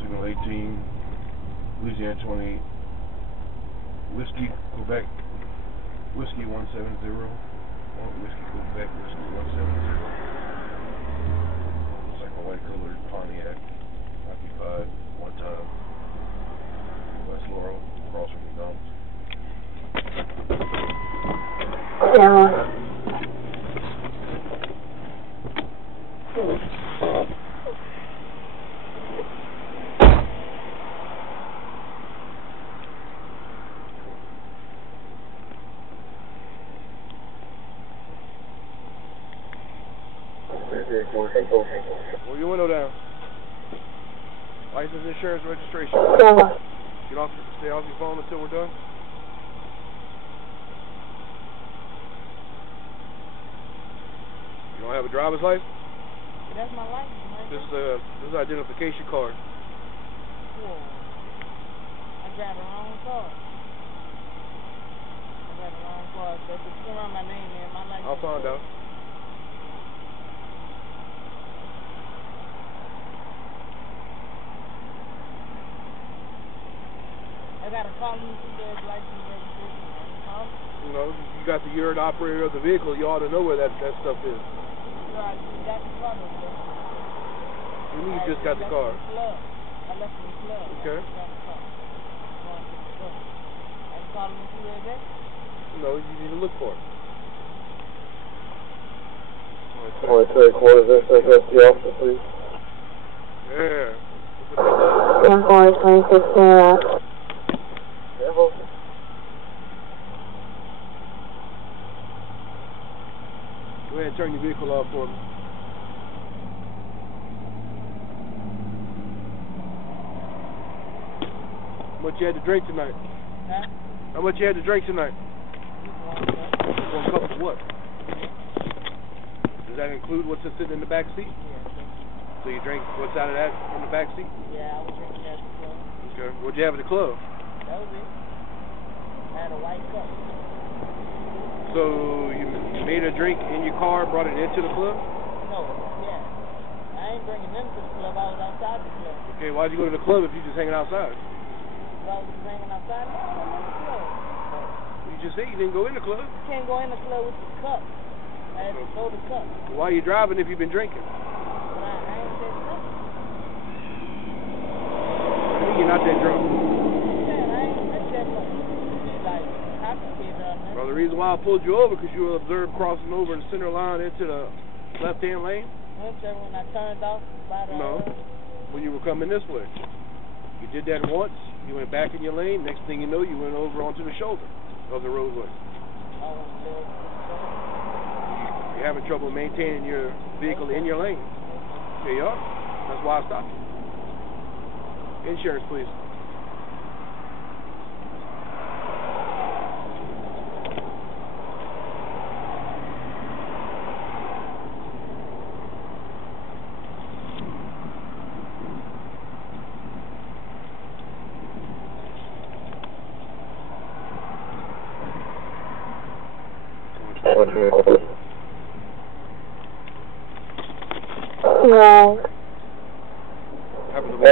Signal 18, Louisiana 28, Whiskey, Quebec, Whiskey 170, Whiskey, Quebec, Whiskey 170. It's like a white colored Pontiac, occupied one time. West Laurel, across from McDonald's. Roll your window down. License, insurance, registration. Get off, stay off your phone until we're done. You don't have a driver's license? That's my license. This is an identification card. Cool. I got the wrong car. But it's still on my name and my license. I'll find out. I gotta call him to get his license registration. You know, you got you're the operator of the vehicle. You ought to know where that stuff is. Right, you got the car though. You mean you just got the car? I left in the club. Okay. I got the car. I can call him and see where it's at? No, you need to look for it. Only three quarters, that's the officer, please. Yeah. 10-4-26, Go ahead and turn your vehicle off for me. How much you had to drink tonight? Huh? How much you had to drink tonight? One cup of what? Does that include what's sitting in the back seat? Yeah. So you drank what's out of that from the back seat? Yeah, I was drinking at the club. Okay. What'd you have at the club? That was it. I had a white cup. So you made a drink in your car, brought it into the club? No, yeah. I ain't bringing them to the club. I was outside the club. Okay, why'd you go to the club if you just hanging outside? I was just hanging outside. No, I went in the club. You just said you didn't go in the club. You can't go in the club with the cup. I had to throw the cup. Why are you driving if you've been drinking? I ain't said nothing. You're not that drunk. Yeah, I ain't drink that much. Like, complicated on this. Well, the reason why I pulled you over because you were observed crossing over the center line into the left-hand lane. When I turned off by the... No, when you were coming this way. You did that once, you went back in your lane, next thing you know, you went over onto the shoulder of the roadway. You're having trouble maintaining your vehicle in your lane. There you are. That's why I stopped you. Insurance, please.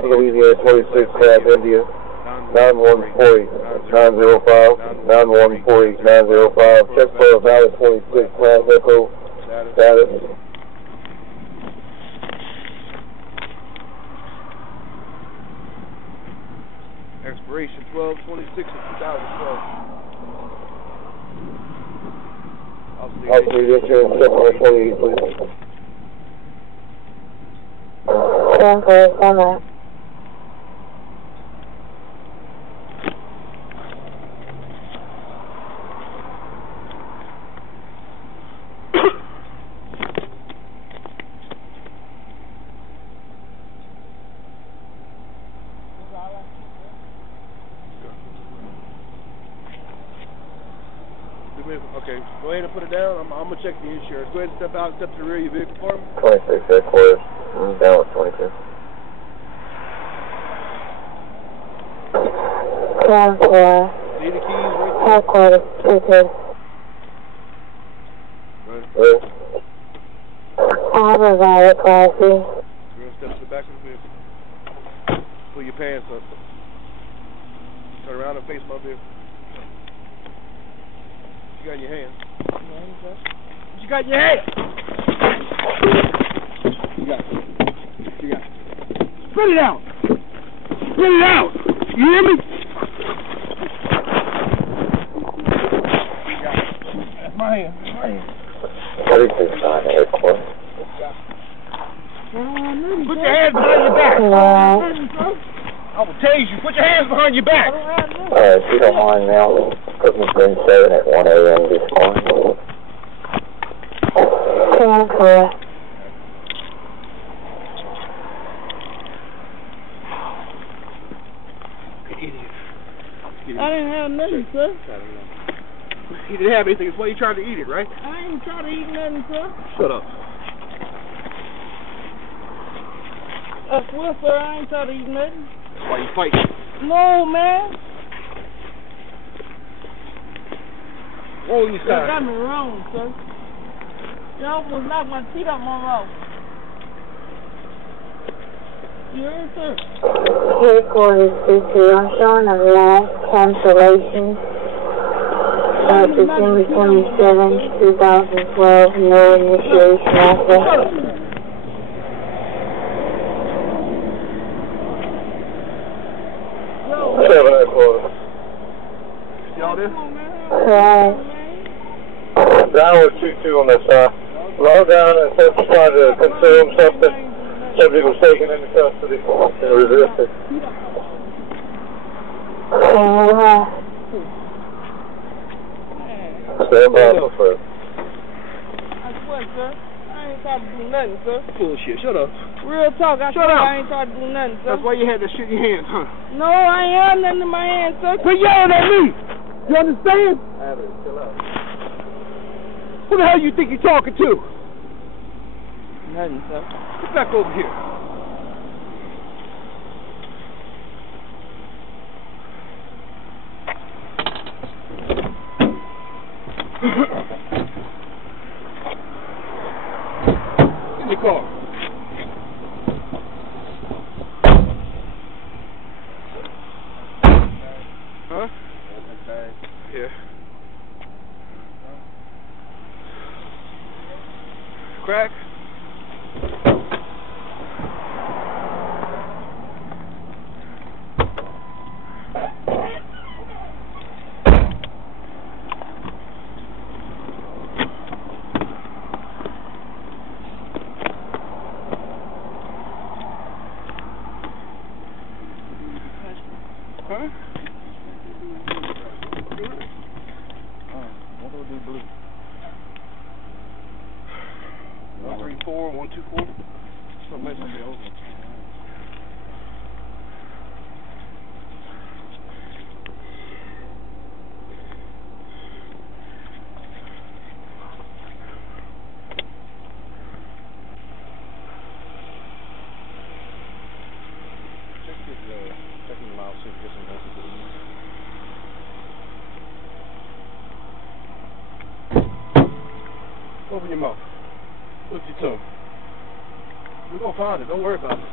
Louisiana 26, Class India, 9148-905, 9148-905, check for valid 26, Class Echo, status. Expiration 12/26/2012. Officer, insurance, check for 28, please. Okay, go ahead and put it down. I'm going to check the insurance. Go ahead and step out and step to the rear of your vehicle for me. 26 headquarters. Down with 22. See the keys right there? Headquarters, 22. Right. I have a valid policy. Good. pull your pants up. Turn around and face my vehicle. What you got in your hand? What you got in your hand? You got it. You got it. Spit it out! Spit it out! You hear me? You got it. That's my hand. That's my hand. Put your hands behind your back. I will tase you. Put your hands behind your back. If you don't mind now, Christmas Green 7 at 1 a.m. this morning. Clear. I didn't have nothing, sir. He didn't have anything. That's why you tried to eat it, right? I ain't trying to eat nothing, sir. Shut up. I swear, sir, I ain't trying to eat nothing. That's why you fight. No, man. Roll your You side. got me wrong, sir. You almost knocked my teeth out my mouth. You heard, sir? Headquarters situation of last cancellations. December 27, 2012, no initiation offer. Y'all there? Downward 2-2 on this side. Low down and said to try to consume something. Subject was taken into custody and resisted. Stand by for it. I swear, sir. I ain't trying to do nothing, sir. Bullshit. Shut up. Real talk. I Shut swear up. I ain't trying to do nothing, sir. That's why you had that shit in your hands, huh? No, I ain't had nothing in my hand, sir. Quit yelling at me! You understand? Chill out. Who the hell you think you're talking to? Nothing, sir. Get back over here. In the car. Huh? Yeah. Crack? Huh? What do we do blue? 134, 124. Something like that. Checking the miles, see if we get some messages. Open your mouth. Lift your tongue. We're gonna find it. Don't worry about it.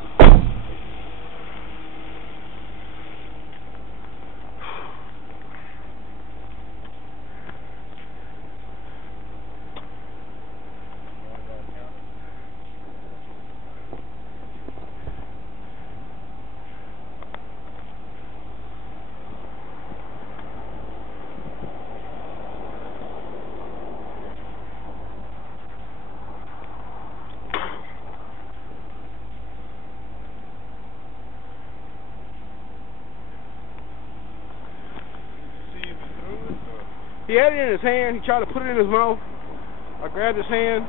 He had it in his hand. He tried to put it in his mouth. I grabbed his hand.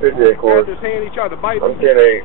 Good day, Grabbed his hand. He tried to bite me. I'm 10-8.